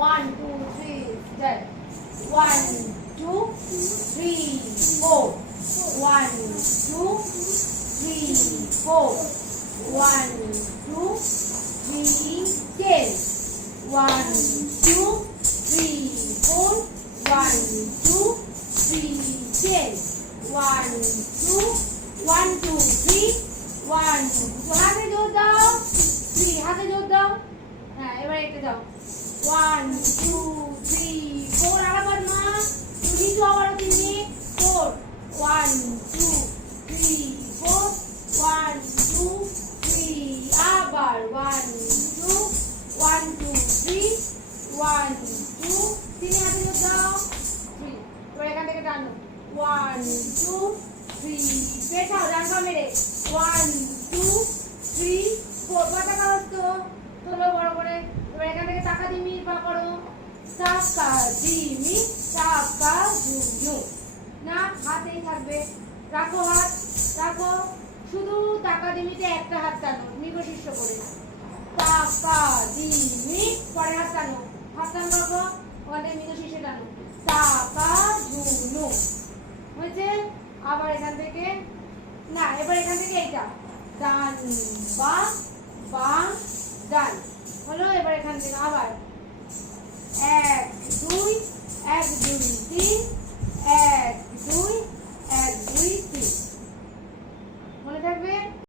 1 2 3 start 1 2 3 4 1 2 3 4 1 2 3 10 1 2 3 4 1 2 3 10 1 2 1 2 3 1 2 হাতে জোর দাও 3 হাতে জোর দাও হ্যাঁ এবার এটা দাও 1 2 3 4 আবার মা তুমি তো আবার তুমি 4 1 2 3 4 1 2 3 আবার 1 2 1 2 3 1 2 3 হাতে জোর দাও 3 এবার এখান থেকে টানো 1 2 3 পেছাও ডান পা মেরে 1 2 3 4 পাটা কাগজ তো তোলো বড় করে এবার এখান থেকে টাকা দিয়ে মিল পা করো টাকা দিমি টাকা জুনু না হাতেই থাকবে রাখো হাত রাখো শুধু টাকা দিমিতে একটা হাত টানো নিগশিষ্য করে টাকা দিমি পরে হাত টানো রাখো ওখানে নিগশিষ্য টানো টাকা জুনু হয়েছে আবার এখান থেকে না এবার এখান থেকে এইটা ডান বা বাম ডান হলো এবার এখান থেকে আবার 1 2 1 2 3 1 2